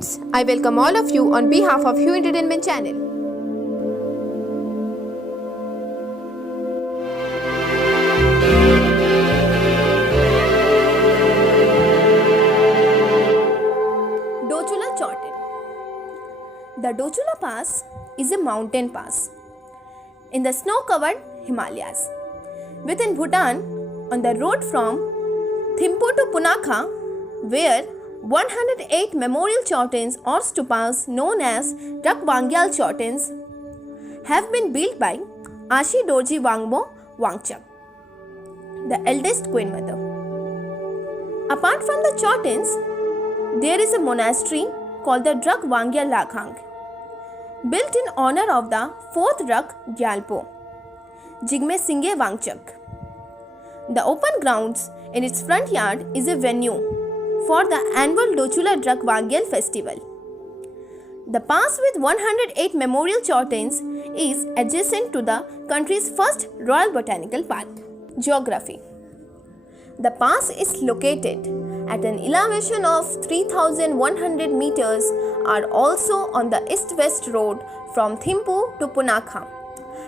friends, I welcome all of you on behalf of Hue Entertainment Channel. Dochula Chorten. The Dochula Pass is a mountain pass in the snow-covered Himalayas within Bhutan on the road from Thimphu to Punakha, where 108 memorial chortens or stupas known as Druk Wangyal chortens have been built by Ashi Dorji Wangmo Wangchuck, the eldest queen mother. Apart from the chortens, there is a monastery called the Druk Wangyal Lakhang, built in honor of the 4th Druk Gyalpo, Jigme Singye Wangchuck. The open grounds in its front yard is a venue for the annual Dochula Druk Wangyal festival. The pass with 108 memorial chortens is adjacent to the country's first Royal Botanical Park. Geography. The pass is located at an elevation of 3,100 meters are also on the east-west road from Thimphu to Punakha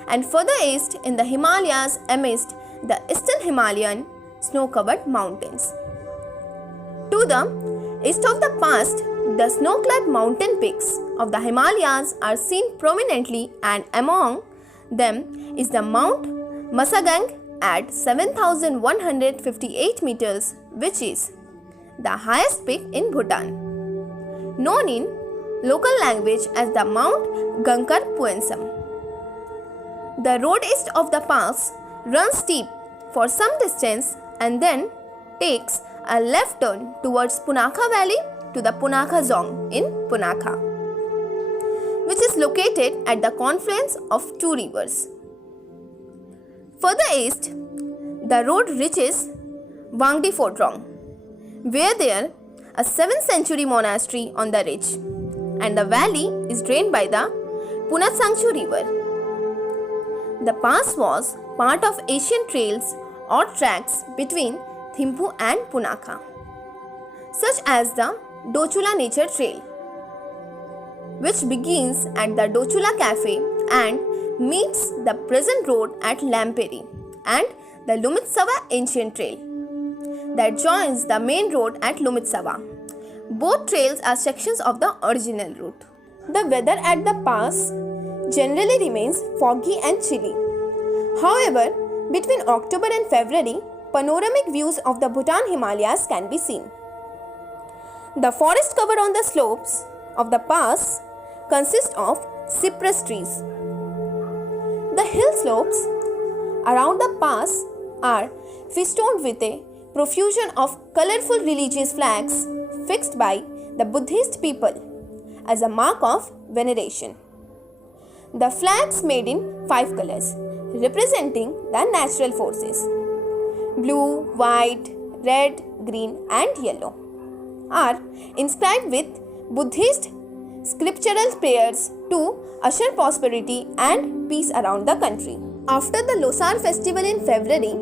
and further east in the Himalayas amidst the eastern Himalayan snow-covered mountains. To the east of the pass, the snow-clad mountain peaks of the Himalayas are seen prominently, and among them is the Mount Masagang at 7,158 meters, which is the highest peak in Bhutan, known in local language as the Mount Gankar Puensam. The road east of the pass runs steep for some distance and then takes a left turn towards Punakha Valley to the Punakha Zong in Punakha, which is located at the confluence of two rivers. Further east, the road reaches Wangdi Photron, where there is a 7th century monastery on the ridge, and the valley is drained by the Punatsangchu River. The pass was part of Asian trails or tracks between Thimphu and Punakha, such as the Dochula Nature Trail, which begins at the Dochula Cafe and meets the present road at Lamperi, and the Lumitsava Ancient Trail that joins the main road at Lumitsava. Both trails are sections of the original route. The weather at the pass generally remains foggy and chilly. However, between October and February, panoramic views of the Bhutan Himalayas can be seen. The forest cover on the slopes of the pass consists of cypress trees. The hill slopes around the pass are festooned with a profusion of colorful religious flags fixed by the Buddhist people as a mark of veneration. The flags made in 5 colors representing the natural forces, blue, white, red, green and yellow, are inscribed with Buddhist scriptural prayers to usher prosperity and peace around the country. After the Losar festival in February,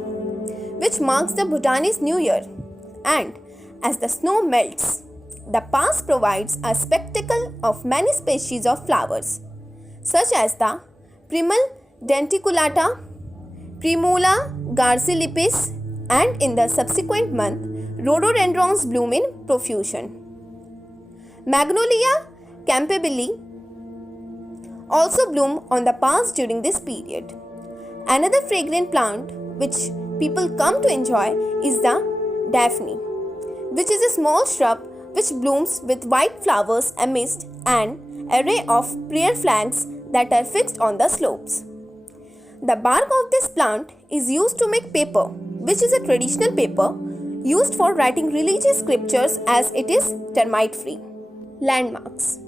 which marks the Bhutanese New Year, and as the snow melts, the pass provides a spectacle of many species of flowers, such as the Primal denticulata, Primula garcilepis, and in the subsequent month, rhododendrons bloom in profusion. Magnolia campbelli also bloom on the pass during this period. Another fragrant plant which people come to enjoy is the daphne, which is a small shrub which blooms with white flowers amidst an array of prayer flags that are fixed on the slopes. The bark of this plant is used to make paper, which is a traditional paper used for writing religious scriptures as it is termite free. Landmarks.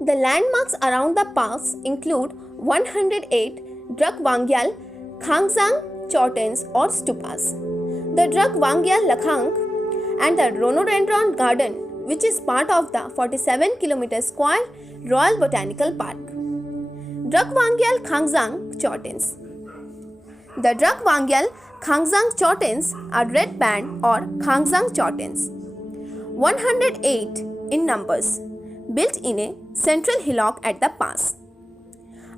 The landmarks around the pass include 108 Druk Wangyal Khangzang chortens or stupas, the Druk Wangyal Lakhang, and the Rhododendron Garden, which is part of the 47 km square Royal Botanical Park. Druk Wangyal Khangzang chortens. The Druk Wangyal Khangzang chortens are red band or Khangzang chortens. 108 in numbers, built in a central hillock at the pass.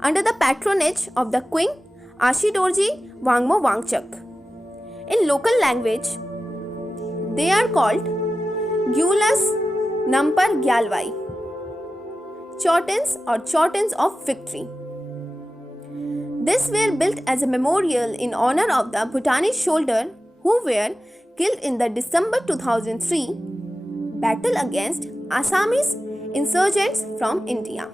Under the patronage of the Queen Ashidorji Wangmo Wangchuk. In local language, they are called Gulas Nampar Gyalwai, Chortens or Chortens of Victory. These were built as a memorial in honor of the Bhutanese soldiers who were killed in the December 2003 battle against Assamese insurgents from India.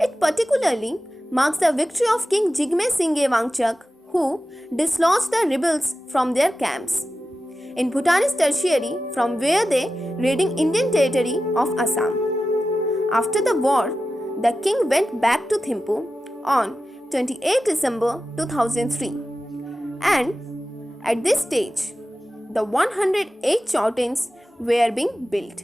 It particularly marks the victory of King Jigme Singye Wangchuk, who dislodged the rebels from their camps in Bhutanese tertiary from where they raiding Indian territory of Assam. After the war, the king went back to Thimphu on 28 December 2003, and at this stage, the 108 chortens were being built.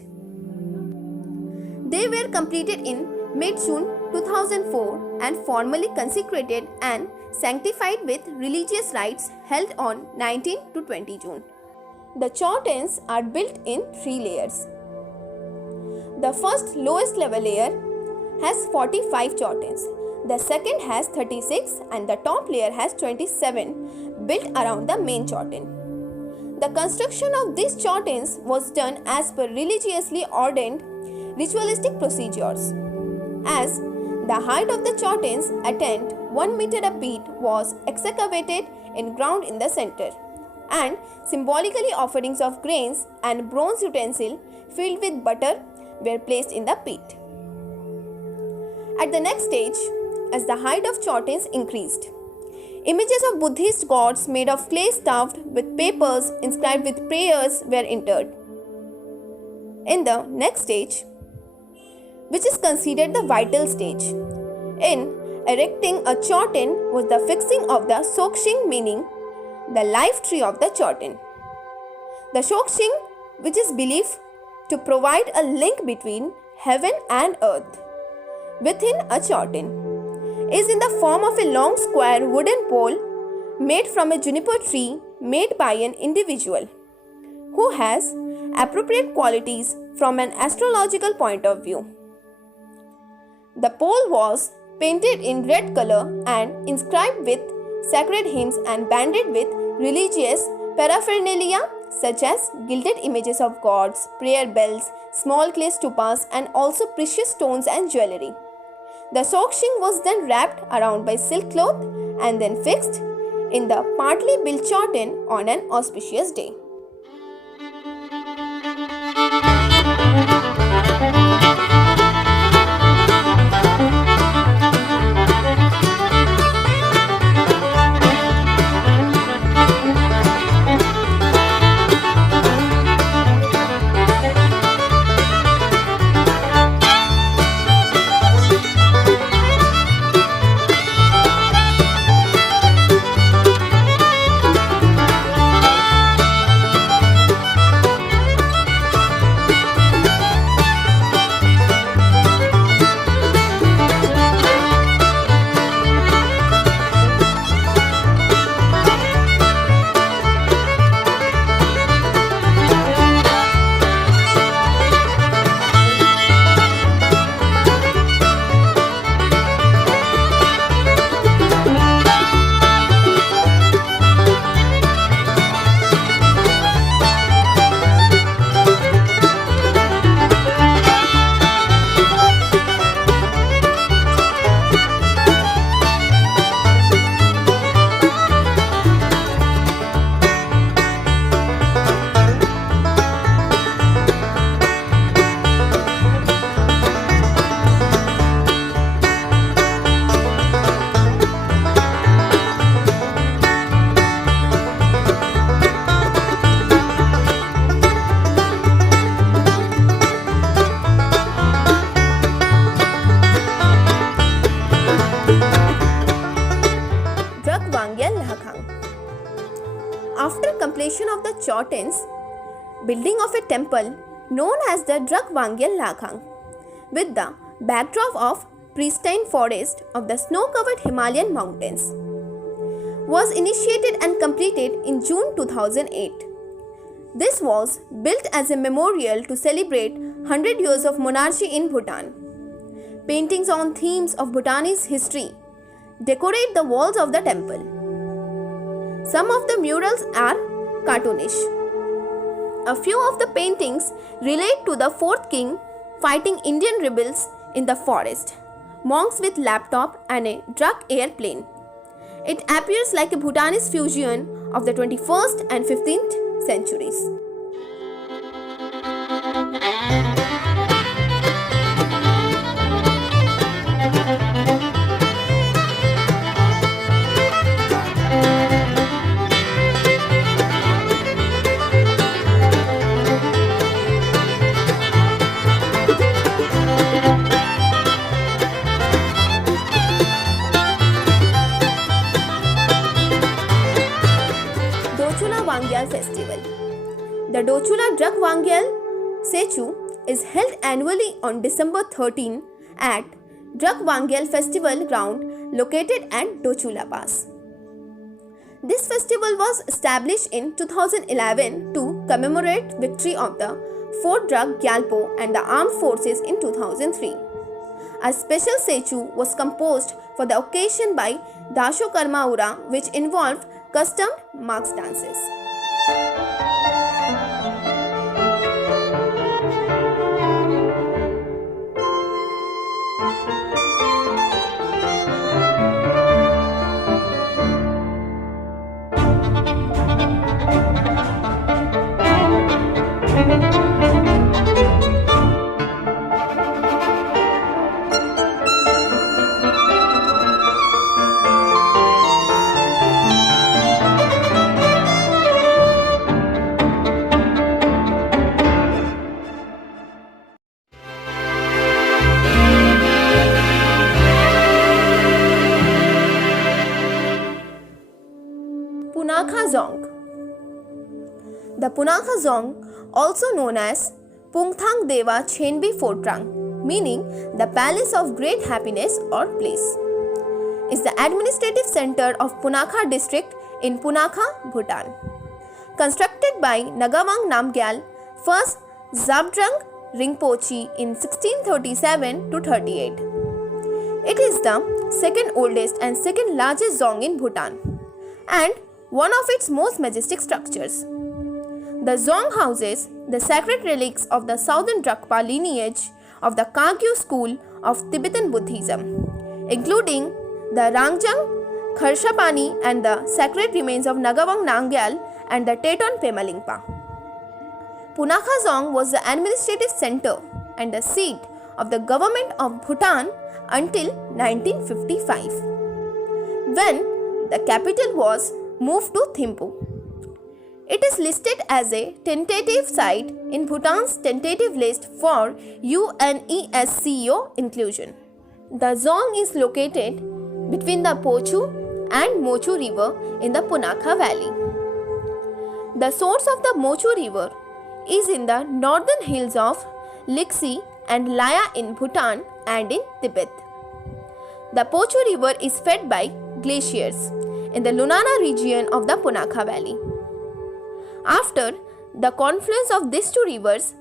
They were completed in mid-June 2004 and formally consecrated and sanctified with religious rites held on 19 to 20 June. The chortens are built in 3 layers. The first lowest level layer has 45 chortens. The second has 36 and the top layer has 27 built around the main chorten. The construction of these chortens was done as per religiously ordained ritualistic procedures. As the height of the chortens attained 1 meter a feet was excavated in ground in the center, and symbolically offerings of grains and bronze utensil filled with butter were placed in the pit. At the next stage, as the height of chortens increased, images of Buddhist gods made of clay stuffed with papers inscribed with prayers were entered. In the next stage, which is considered the vital stage, in erecting a chorten was the fixing of the Sokshing, meaning the life tree of the chorten. The Sokshing, which is believed to provide a link between heaven and earth within a chorten, is in the form of a long square wooden pole made from a juniper tree made by an individual who has appropriate qualities from an astrological point of view. The pole was painted in red color and inscribed with sacred hymns and banded with religious paraphernalia such as gilded images of gods, prayer bells, small clay stupas, and also precious stones and jewelry. The Sokshing was then wrapped around by silk cloth and then fixed in the partly built chorten on an auspicious day. After completion of the chortens, building of a temple known as the Druk Wangyal Lakhang, with the backdrop of pristine forest of the snow-covered Himalayan mountains, was initiated and completed in June 2008. This was built as a memorial to celebrate 100 Years of Monarchy in Bhutan. Paintings on themes of Bhutanese history decorate the walls of the temple. Some of the murals are cartoonish. A few of the paintings relate to the fourth king fighting Indian rebels in the forest, monks with laptop and a drug airplane. It appears like a Bhutanese fusion of the 21st and 15th centuries. Dochula Wangyal Festival. The Dochula Druk Wangyal Sechu is held annually on December 13 at Druk Wangyal Festival Ground located at Dochula Pass. This festival was established in 2011 to commemorate victory of the Fort Druk Gyalpo and the armed forces in 2003. A special Sechu was composed for the occasion by Dasho Karma Ura, which involved custom marks dances. Punakha Dzong. The Punakha Dzong, also known as Pungthang Deva Chenbi Photrang, meaning the Palace of Great Happiness or Place, is the administrative center of Punakha district in Punakha, Bhutan. Constructed by Ngawang Namgyal, first Zabdrung Rinpoche in 1637 to 38. It is the second oldest and second largest dzong in Bhutan, and one of its most majestic structures. The dzong houses the sacred relics of the southern Drukpa lineage of the Kagyu school of Tibetan Buddhism, including the Rangjung, Kharshapani and the sacred remains of Ngawang Namgyal and the Teton Pemalingpa. Punakha Dzong was the administrative center and the seat of the government of Bhutan until 1955, when the capital was moved to Thimphu. It is listed as a tentative site in Bhutan's tentative list for UNESCO inclusion. The dzong is located between the Pochu and Mochu River in the Punakha Valley. The source of the Mochu River is in the northern hills of Liksi and Laya in Bhutan and in Tibet. The Pochu River is fed by glaciers in the Lunana region of the Punakha Valley. After the confluence of these two rivers,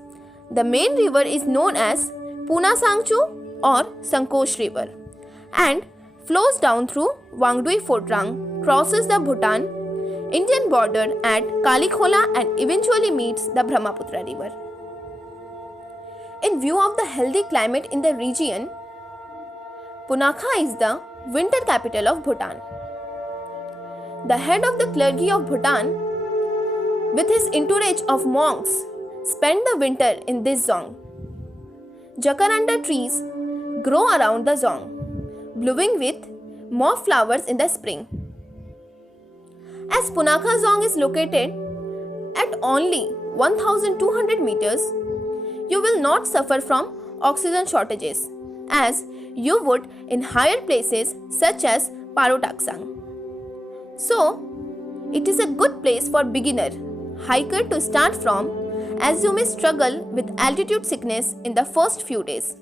the main river is known as Puna Sangchu or Sankosh River and flows down through Wangdui Photrang, crosses the Bhutan Indian border at Kalikhola and eventually meets the Brahmaputra River. In view of the healthy climate in the region, Punakha is the winter capital of Bhutan. The head of the clergy of Bhutan, with his entourage of monks, spend the winter in this dzong. Jacaranda trees grow around the dzong, blooming with more flowers in the spring. As Punakha Dzong is located at only 1200 meters, you will not suffer from oxygen shortages as you would in higher places such as Parotaksang. So, it is a good place for beginner hiker to start from, as you may struggle with altitude sickness in the first few days.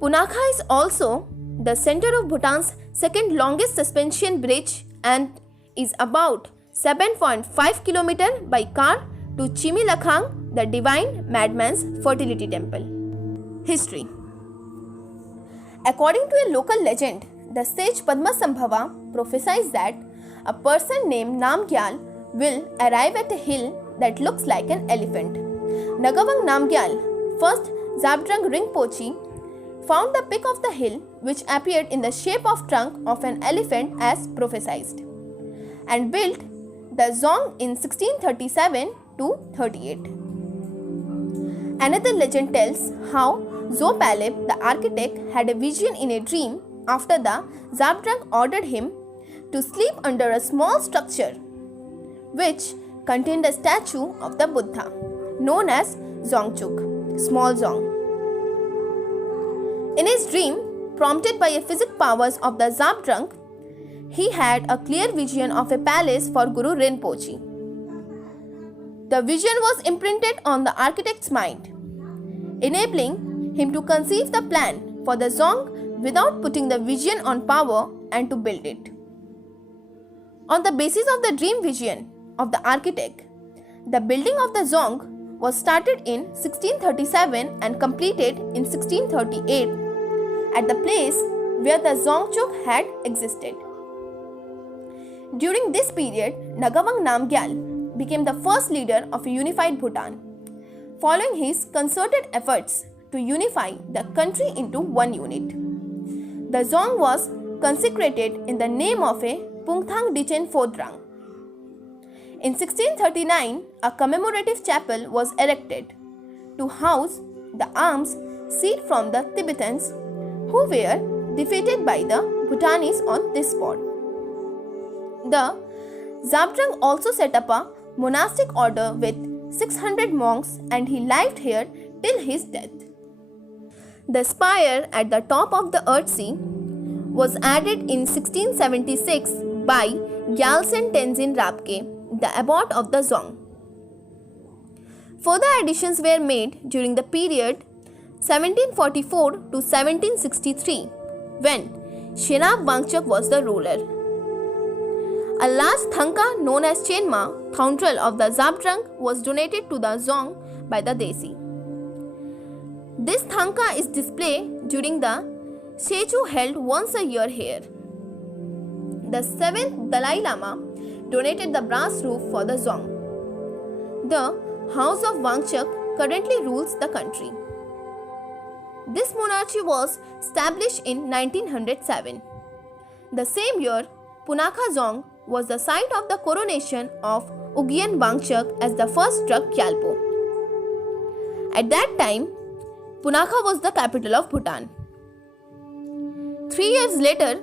Punakha is also the center of Bhutan's second longest suspension bridge and is about 7.5 km by car to Chimilakhang the divine madman's fertility temple. History. According to a local legend, the sage Padmasambhava prophesies that a person named Namgyal will arrive at a hill that looks like an elephant. Nagavang Namgyal, first Zabdrung Rinpoche, found the peak of the hill which appeared in the shape of trunk of an elephant as prophesied, and built the Zong in 1637 to 38. Another legend tells how Zopalep, the architect, had a vision in a dream after the Zabdrung ordered him to sleep under a small structure which contained a statue of the Buddha known as Zongchuk, small Zong. In his dream, prompted by a physic powers of the Zabdrung, he had a clear vision of a palace for Guru Rinpoche. The vision was imprinted on the architect's mind, enabling him to conceive the plan for the Zong without putting the vision on power and to build it. On the basis of the dream vision of the architect, the building of the Zong was started in 1637 and completed in 1638 at the place where the Zongchuk had existed. During this period, Nagavang Namgyal became the first leader of a unified Bhutan, following his concerted efforts to unify the country into one unit. The Zong was consecrated in the name of a Pungthang Dichen Phodrang. In 1639, a commemorative chapel was erected to house the arms seized from the Tibetans who were defeated by the Bhutanese on this spot. The Zabdrung also set up a monastic order with 600 monks, and he lived here till his death. The spire at the top of the Earthsea was added in 1676 by Gyaltsen Tenzin Rabke, the abbot of the Zong. Further additions were made during the period 1744 to 1763 when Shenab Wangchuk was the ruler. A large thangka known as Chenma, Thondral of the Zabdrung, was donated to the Zong by the Desi. This thangka is displayed during the Shechu held once a year here. The 7th Dalai Lama donated the brass roof for the Zong. The House of Wangchuk currently rules the country. This monarchy was established in 1907. The same year, Punakha Zong was the site of the coronation of Ugyen Wangchuk as the first Druk Gyalpo. At that time, Punakha was the capital of Bhutan. 3 years later,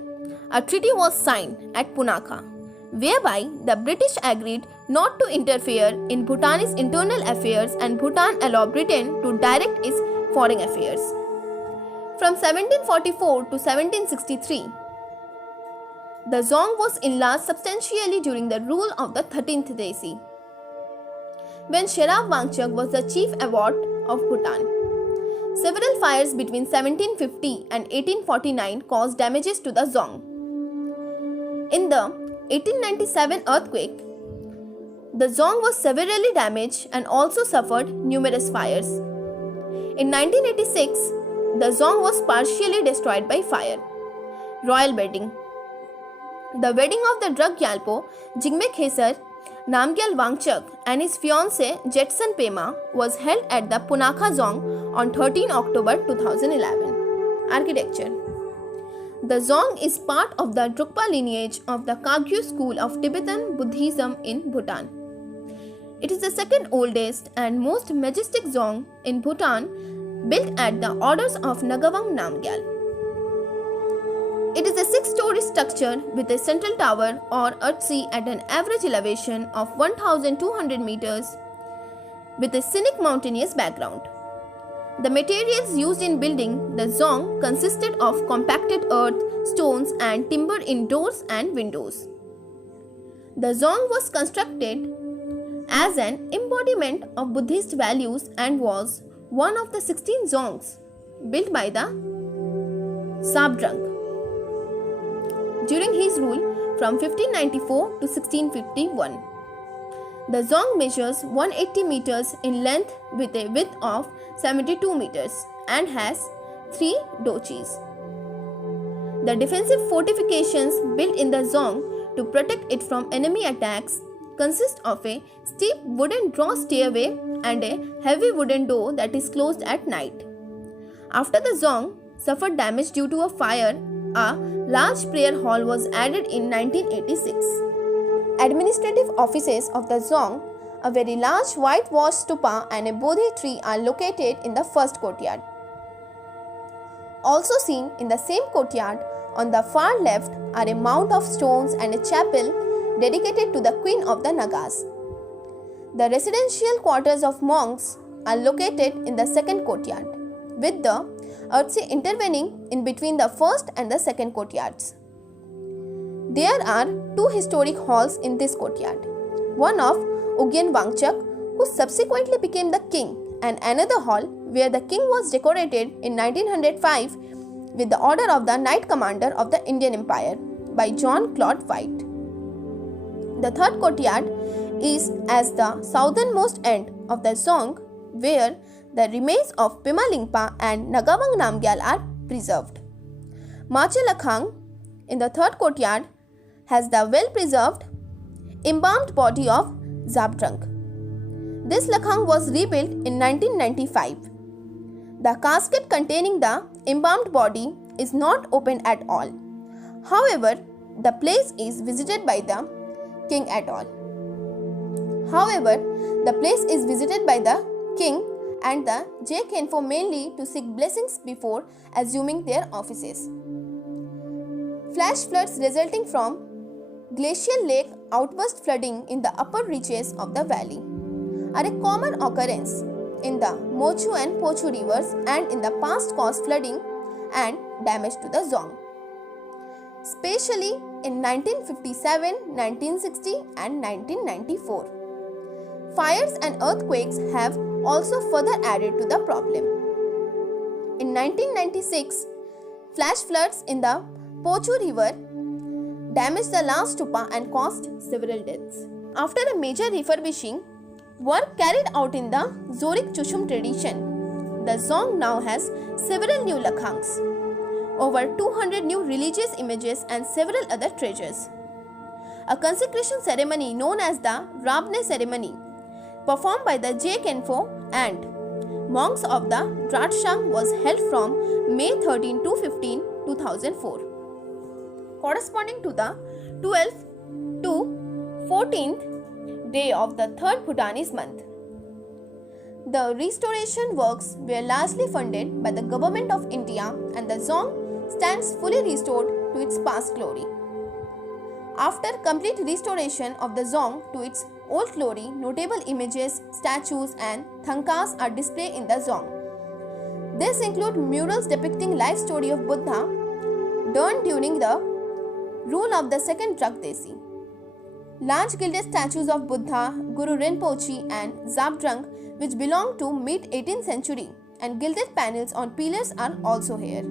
a treaty was signed at Punakha, whereby the British agreed not to interfere in Bhutanese internal affairs and Bhutan allowed Britain to direct its foreign affairs. From 1744 to 1763, the Zong was enlarged substantially during the rule of the 13th Desi, when Shenab Wangchuk was the chief abbot of Bhutan. Several fires between 1750 and 1849 caused damages to the Zong. In the 1897 earthquake, the Zong was severely damaged and also suffered numerous fires. In 1986, the Zong was partially destroyed by fire. Royal wedding. The wedding of the Druk Gyalpo, Jigme Khesar Namgyal Wangchuk and his fiancée Jetson Pema was held at the Punakha Zong on 13 October 2011. Architecture. The Zong is part of the Drukpa lineage of the Kagyu school of Tibetan Buddhism in Bhutan. It is the second oldest and most majestic Zong in Bhutan, built at the orders of Nagavang Namgyal. It is a 6-story structure with a central tower or Earthsea at an average elevation of 1,200 meters with a scenic mountainous background. The materials used in building the Zong consisted of compacted earth, stones and timber in doors and windows. The Zong was constructed as an embodiment of Buddhist values and was one of the 16 Zongs built by the Zabdrung during his rule from 1594 to 1651. The Zong measures 180 meters in length with a width of 72 meters and has 3 dochis. The defensive fortifications built in the Zong to protect it from enemy attacks consist of a steep wooden draw stairway and a heavy wooden door that is closed at night. After the Zong suffered damage due to a fire, a large prayer hall was added in 1986. Administrative offices of the Zong, a very large whitewashed stupa and a bodhi tree are located in the first courtyard. Also seen in the same courtyard on the far left are a mound of stones and a chapel dedicated to the Queen of the Nagas. The residential quarters of monks are located in the second courtyard, with the Artsi intervening in between the first and the second courtyards. There are 2 historic halls in this courtyard, one of Ugyen Wangchuck, who subsequently became the king, and another hall where the king was decorated in 1905 with the order of the Knight Commander of the Indian Empire by John Claude White. The third courtyard is at the southernmost end of the Zong, where the remains of Pima Lingpa and Nagawang Namgyal are preserved. Mache Lakhang in the third courtyard has the well-preserved embalmed body of Zabdrung. This Lakhang was rebuilt in 1995. The casket containing the embalmed body is not opened at all. However, the place is visited by the king and the Jay Khenpo mainly to seek blessings before assuming their offices. Flash floods resulting from glacial lake outburst flooding in the upper reaches of the valley are a common occurrence in the Mochu and Pochu rivers and in the past caused flooding and damage to the Zong, especially in 1957, 1960 and 1994. Fires and earthquakes have also further added to the problem. In 1996, flash floods in the Pochu river damaged the last stupa and caused several deaths. After a major refurbishing work carried out in the Zorik Chushum tradition, the Zong now has several new lakhangs, over 200 new religious images and several other treasures. A consecration ceremony known as the Rabne ceremony, performed by the Jay Khenpo and monks of the Dratshang, was held from May 13 to 15, 2004. Corresponding to the 12th to 14th day of the third Bhutanese month. The restoration works were largely funded by the Government of India and the Zong stands fully restored to its past glory. After complete restoration of the Zong to its old glory, notable images, statues and thankas are displayed in the Zong. These include murals depicting life story of Buddha done during the rule of the second Drukdesi. Large gilded statues of Buddha, Guru Rinpoche and Zabdrung, which belong to mid-18th century, and gilded panels on pillars are also here.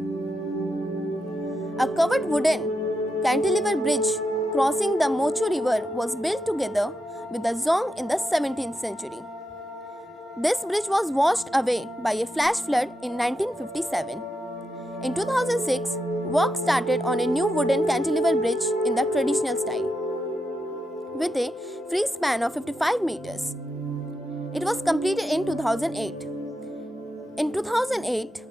A covered wooden cantilever bridge crossing the Mochu river was built together with the Zong in the 17th century. This bridge was washed away by a flash flood in 1957. In 2006, work started on a new wooden cantilever bridge in the traditional style, with a free span of 55 meters. It was completed in 2008. In 2008,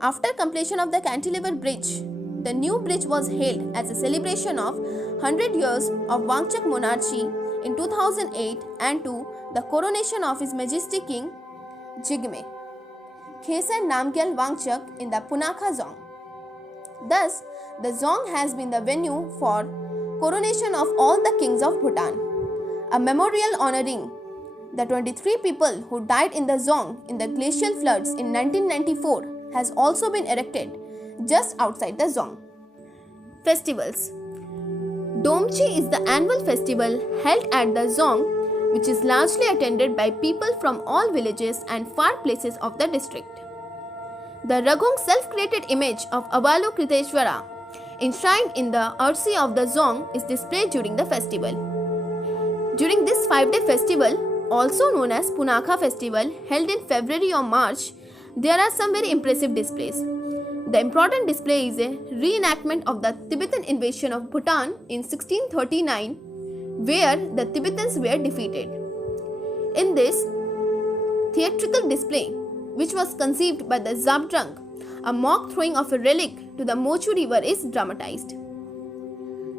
after completion of the cantilever bridge, the new bridge was held as a celebration of 100 years of Wangchuck monarchy in 2008 and to the coronation of His Majesty King Jigme Khesar Namgyal Wangchuck in the Punakha Zong. Thus, the Zong has been the venue for coronation of all the kings of Bhutan. A memorial honoring the 23 people who died in the Zong in the glacial floods in 1994 has also been erected just outside the Zong. Festivals. Domchi is the annual festival held at the Zong, which is largely attended by people from all villages and far places of the district. The Ragung self-created image of Avalokiteshvara enshrined in the Arsi of the Zong is displayed during the festival. During this 5-day festival, also known as Punakha festival, held in February or March, there are some very impressive displays. The important display is a reenactment of the Tibetan invasion of Bhutan in 1639, where the Tibetans were defeated. In this theatrical display, which was conceived by the Zabdrung, a mock throwing of a relic to the Mochu river is dramatized.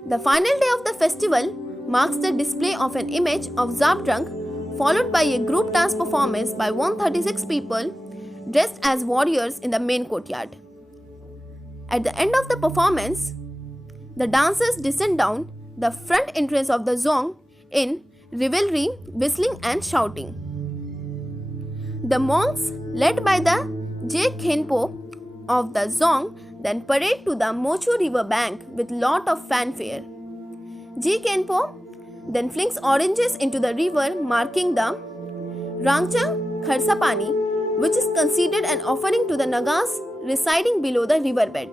The final day of the festival marks the display of an image of Zabdrung, followed by a group dance performance by 136 people dressed as warriors in the main courtyard. At the end of the performance, the dancers descend down the front entrance of the Zong in revelry, whistling and shouting. The monks, led by the Je Khenpo of the Zong, then parade to the Mochu river bank with lot of fanfare. Je Khenpo then flings oranges into the river, marking the Rangchang Kharsa Pani, which is considered an offering to the Nagas residing below the riverbed.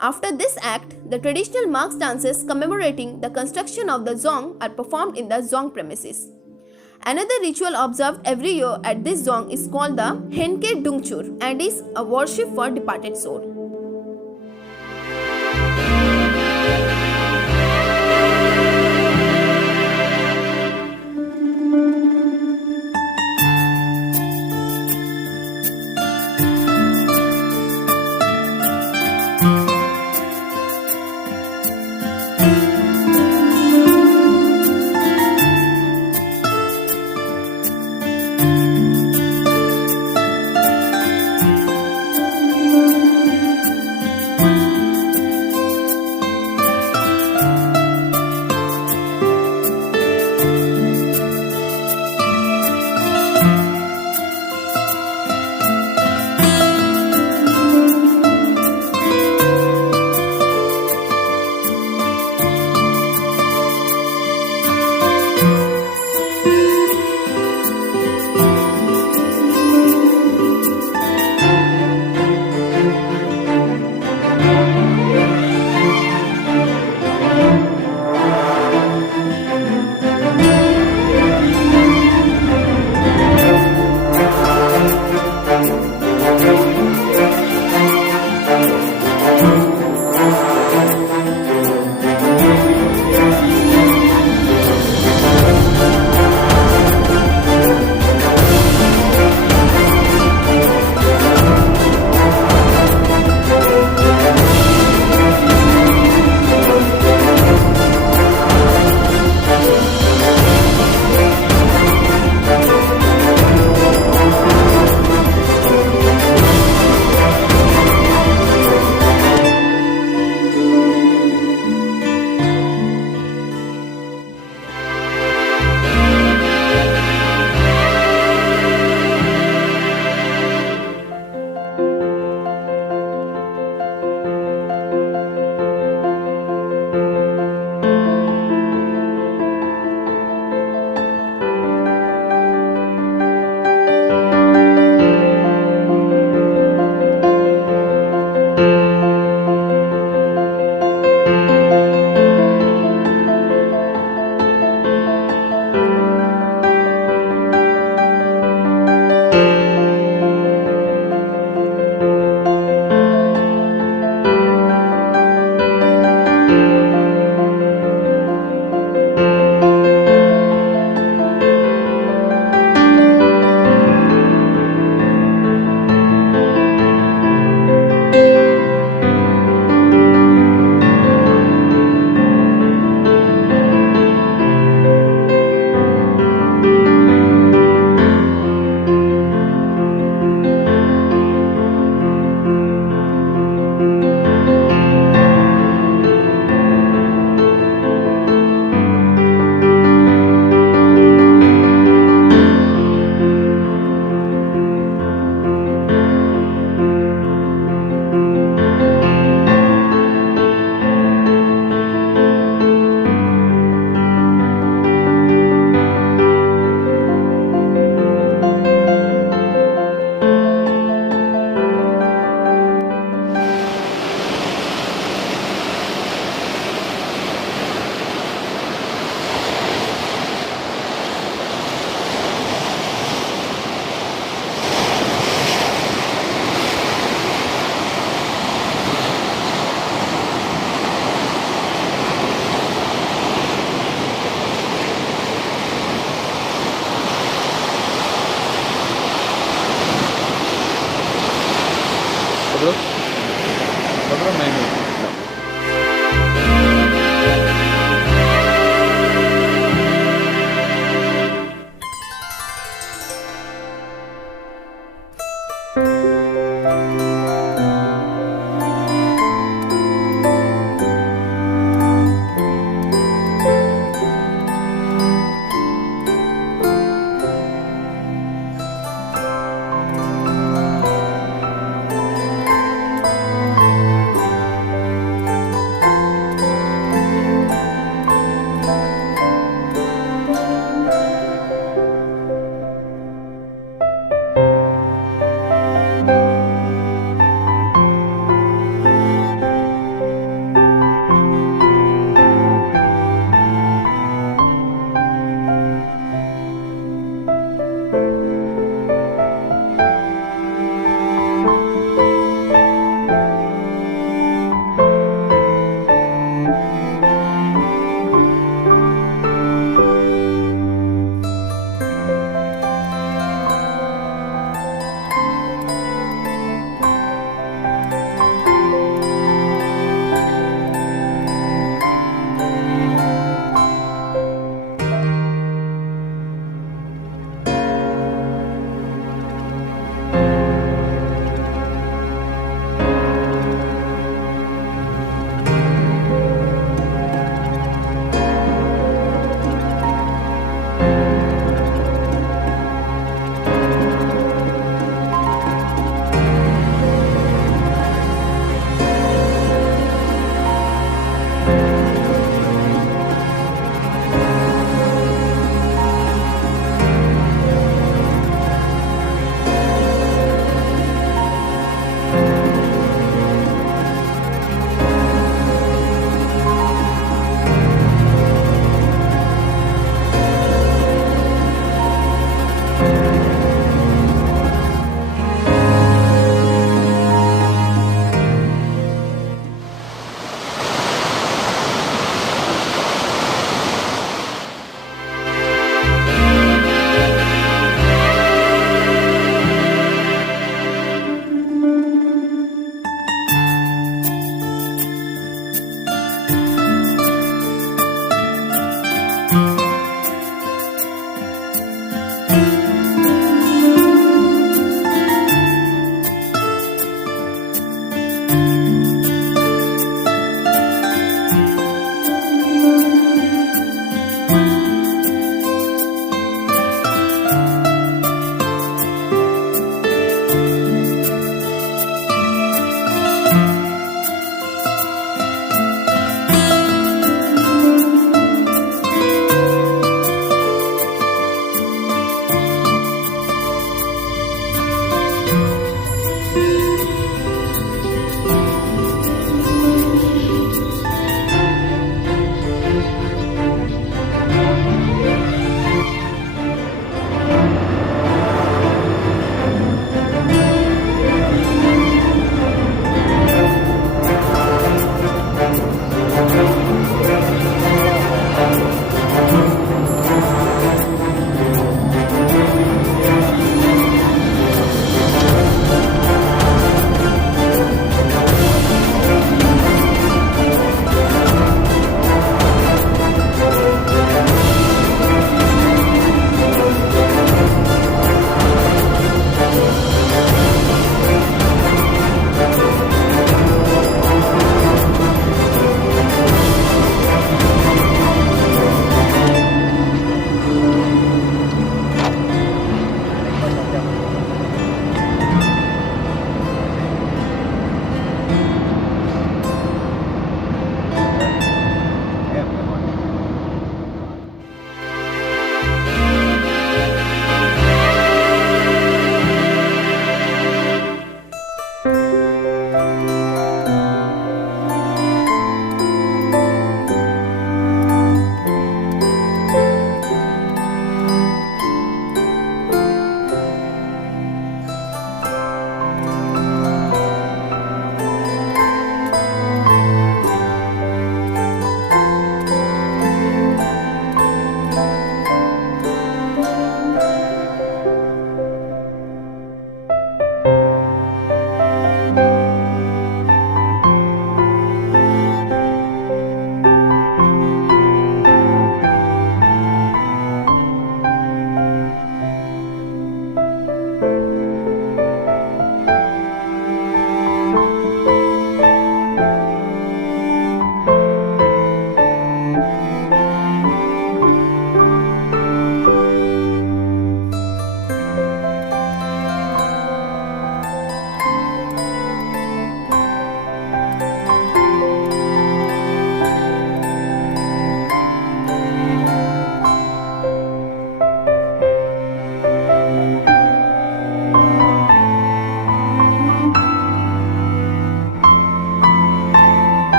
After this act, the traditional marks dances commemorating the construction of the Zong are performed in the Zong premises. Another ritual observed every year at this Zong is called the Henke Dungchur and is a worship for departed soul.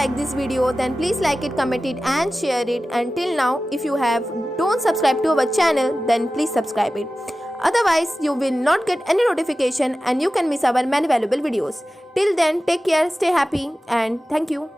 like this video, then please like it, comment it and share it. Until now, if you don't subscribe to our channel, then please subscribe it. Otherwise, you will not get any notification and you can miss our many valuable videos. Till then, take care, stay happy and thank you.